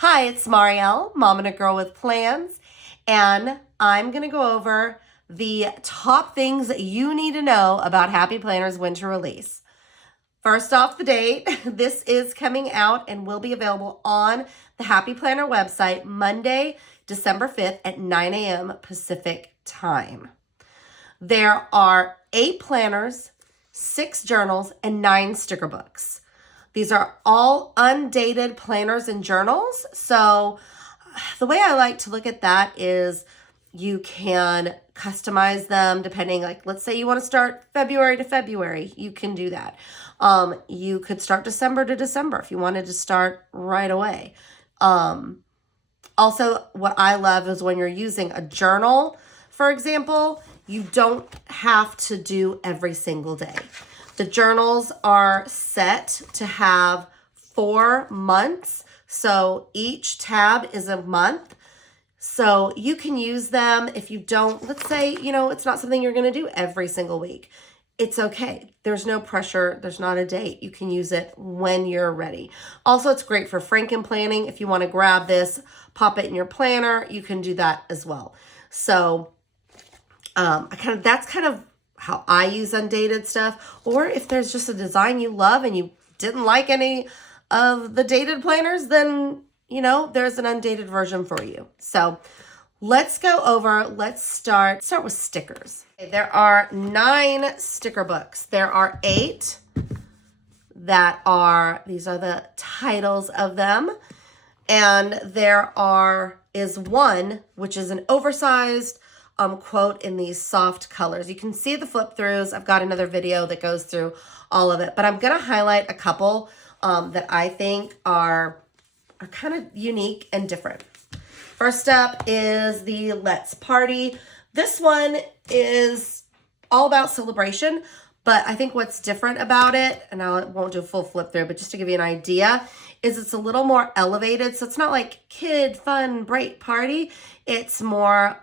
Hi, it's Marielle, Mom and a Girl with Plans, and I'm going to go over the top things that you need to know about Happy Planner's winter release. First off the date, this is coming out and will be available on the Happy Planner website Monday, December 5th at 9 a.m. Pacific time. There are 8 planners, 6 journals, and 9 sticker books. These are all undated planners and journals. So the way I like to look at that is you can customize them depending, like let's say you want to start February to February, you can do that. You could start December to December if you wanted to start right away. Also, what I love is when you're using a journal, for example, you don't have to do every single day. The journals are set to have 4 months. So each tab is a month. So you can use them if you don't, let's say, it's not something you're going to do every single week. It's okay. There's no pressure. There's not a date. You can use it when you're ready. Also, it's great for Franken planning. If you want to grab this, pop it in your planner, you can do that as well. So that's kind of how I use undated stuff. Or if there's just a design you love and you didn't like any of the dated planners, then, there's an undated version for you. So let's start with stickers. Okay, there are 9 sticker books. There are 8 these are the titles of them. And there is one, which is an oversized quote in these soft colors. You can see the flip throughs. I've got another video that goes through all of it, but I'm going to highlight a couple that I think are kind of unique and different. First up is the Let's Party. This one is all about celebration, but I think what's different about it, and I won't do a full flip through, but just to give you an idea, is it's a little more elevated. So it's not like kid, fun, bright party. It's more,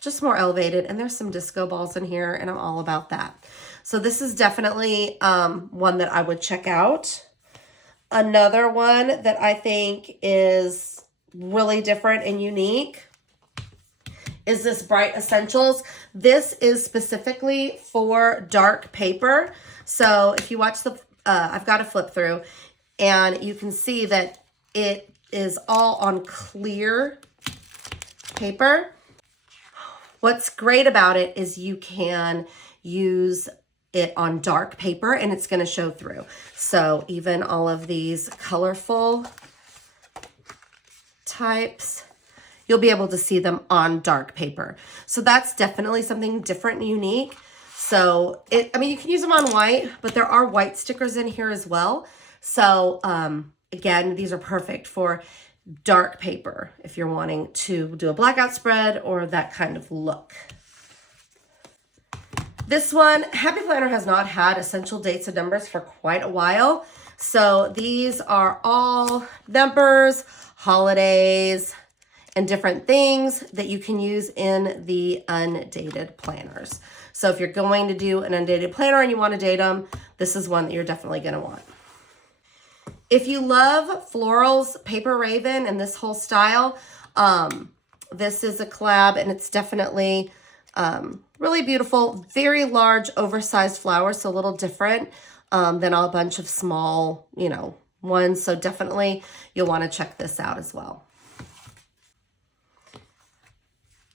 just more elevated. And there's some disco balls in here, and I'm all about that. So this is definitely one that I would check out. Another one that I think is really different and unique is this Bright Essentials. This is specifically for dark paper. So if you watch I've got a flip through, and you can see that it is all on clear paper. What's great about it is you can use it on dark paper and it's going to show through. So even all of these colorful types, you'll be able to see them on dark paper. So that's definitely something different and unique. So you can use them on white, but there are white stickers in here as well. So again, these are perfect for dark paper if you're wanting to do a blackout spread or that kind of look. This one, Happy Planner has not had essential dates and numbers for quite a while. So these are all numbers, holidays, and different things that you can use in the undated planners. So if you're going to do an undated planner and you want to date them, this is one that you're definitely going to want. If you love florals, Paper Raven, and this whole style, this is a collab, and it's definitely really beautiful. Very large, oversized flowers, so a little different than a bunch of small, ones. So definitely you'll want to check this out as well.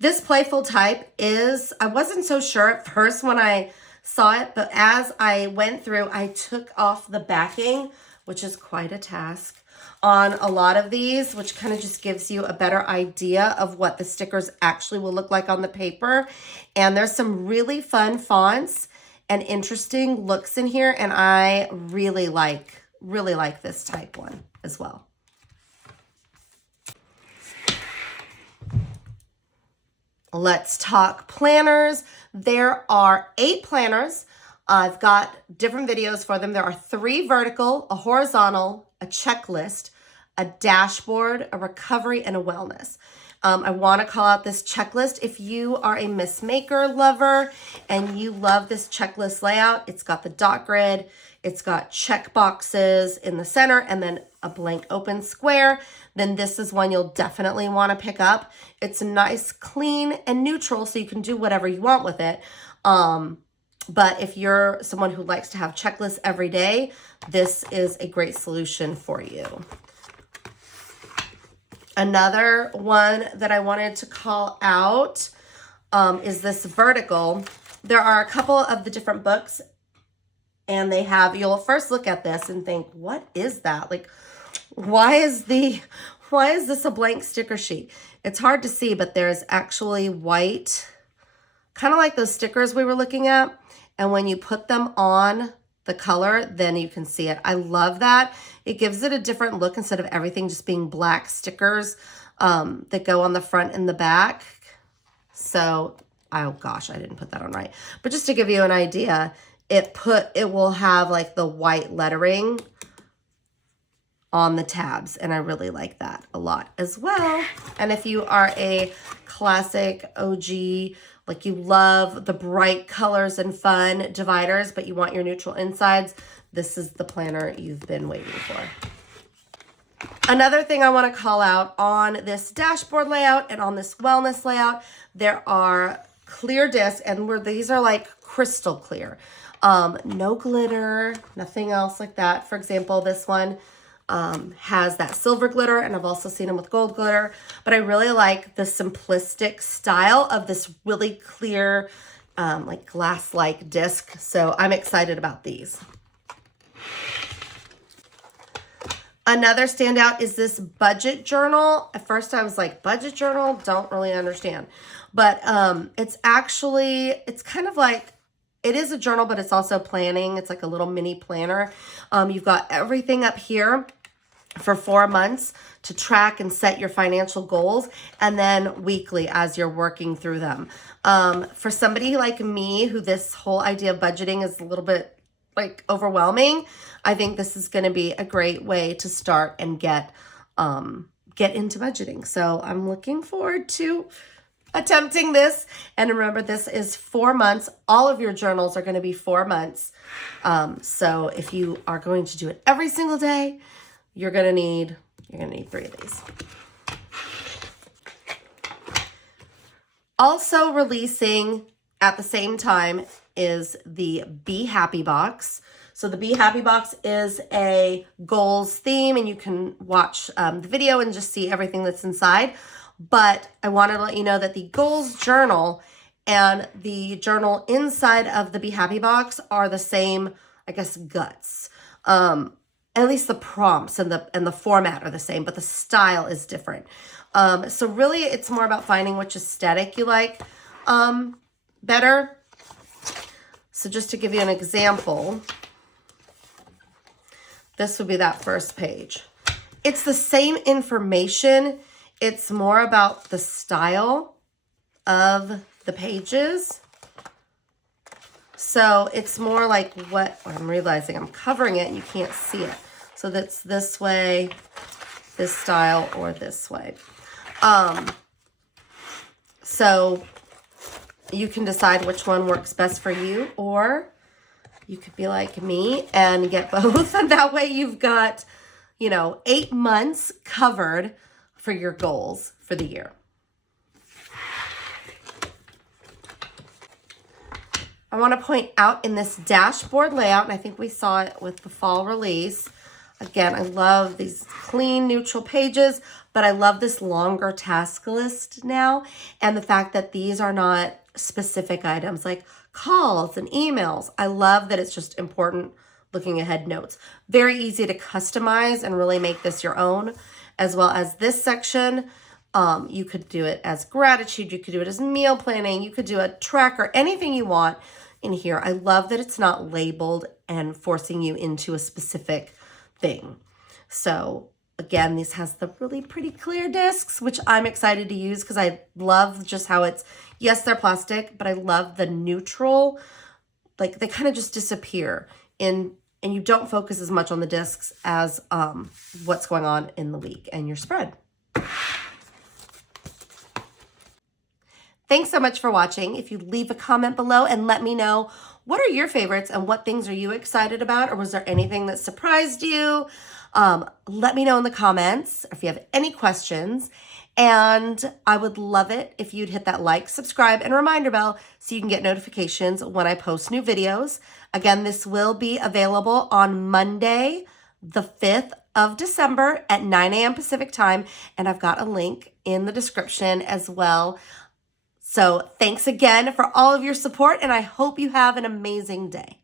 This playful type I wasn't so sure at first when I saw it, but as I went through, I took off the backing, which is quite a task, on a lot of these, which kind of just gives you a better idea of what the stickers actually will look like on the paper. And there's some really fun fonts and interesting looks in here, and I really like this type one as well. Let's talk planners. There are 8 planners. I've got different videos for them. There are 3 vertical, a horizontal, a checklist, a dashboard, a recovery, and a wellness. I want to call out this checklist. If you are a Miss Maker lover and you love this checklist layout, it's got the dot grid. It's got check boxes in the center and then a blank open square. Then this is one you'll definitely want to pick up. It's nice, clean, and neutral, so you can do whatever you want with it. But if you're someone who likes to have checklists every day, this is a great solution for you. Another one that I wanted to call out is this vertical. There are a couple of the different books, and they have, you'll first look at this and think, what is that? Like, why is this a blank sticker sheet? It's hard to see, but there's actually white, kind of like those stickers we were looking at. And when you put them on the color, then you can see it. I love that. It gives it a different look instead of everything just being black stickers that go on the front and the back. So, oh gosh, I didn't put that on right. But just to give you an idea, it will have like the white lettering on the tabs, and I really like that a lot as well. And if you are a classic OG, like you love the bright colors and fun dividers, but you want your neutral insides, this is the planner you've been waiting for. Another thing I want to call out on this dashboard layout and on this wellness layout, there are clear discs, and these are like crystal clear. No glitter, nothing else like that. For example, this one has that silver glitter, and I've also seen them with gold glitter, but I really like the simplistic style of this really clear, like glass-like disc. So I'm excited about these. Another standout is this budget journal. At first I was like, budget journal? Don't really understand. But it's kind of like, it is a journal, but it's also planning. It's like a little mini planner. You've got everything up here for 4 months to track and set your financial goals, and then weekly as you're working through them. For somebody like me, who this whole idea of budgeting is a little bit like overwhelming, I think this is going to be a great way to start and get into budgeting. So I'm looking forward to attempting this. And remember, this is 4 months. All of your journals are going to be 4 months. So if you are going to do it every single day, you're going to need 3 of these. Also releasing at the same time is the Be Happy box. So the Be Happy box is a goals theme, and you can watch the video and just see everything that's inside. But I wanted to let you know that the goals journal and the journal inside of the Be Happy box are the same, I guess, guts. At least the prompts and the format are the same, but the style is different. So really it's more about finding which aesthetic you like better. So just to give you an example, this would be that first page. It's the same information. It's more about the style of the pages. So it's more like what I'm realizing, I'm covering it and you can't see it. So that's this way, this style, or this way. So you can decide which one works best for you, or you could be like me and get both. And that way you've got, 8 months covered for your goals for the year. I want to point out in this dashboard layout, and I think we saw it with the fall release. Again, I love these clean, neutral pages, but I love this longer task list now. And the fact that these are not specific items like calls and emails. I love that it's just important looking ahead notes. Very easy to customize and really make this your own. As well as this section, you could do it as gratitude. You could do it as meal planning. You could do a tracker, anything you want in here. I love that it's not labeled and forcing you into a specific thing. So again, this has the really pretty clear discs, which I'm excited to use because I love just how it's, yes, they're plastic, but I love the neutral, like they kind of just disappear and you don't focus as much on the discs as what's going on in the week and your spread. Thanks so much for watching. If you leave a comment below and let me know What are your favorites and what things are you excited about? Or was there anything that surprised you? Let me know in the comments if you have any questions. And I would love it if you'd hit that like, subscribe, and reminder bell so you can get notifications when I post new videos. Again, this will be available on Monday, the 5th of December at 9 a.m. Pacific time. And I've got a link in the description as well. So thanks again for all of your support, and I hope you have an amazing day.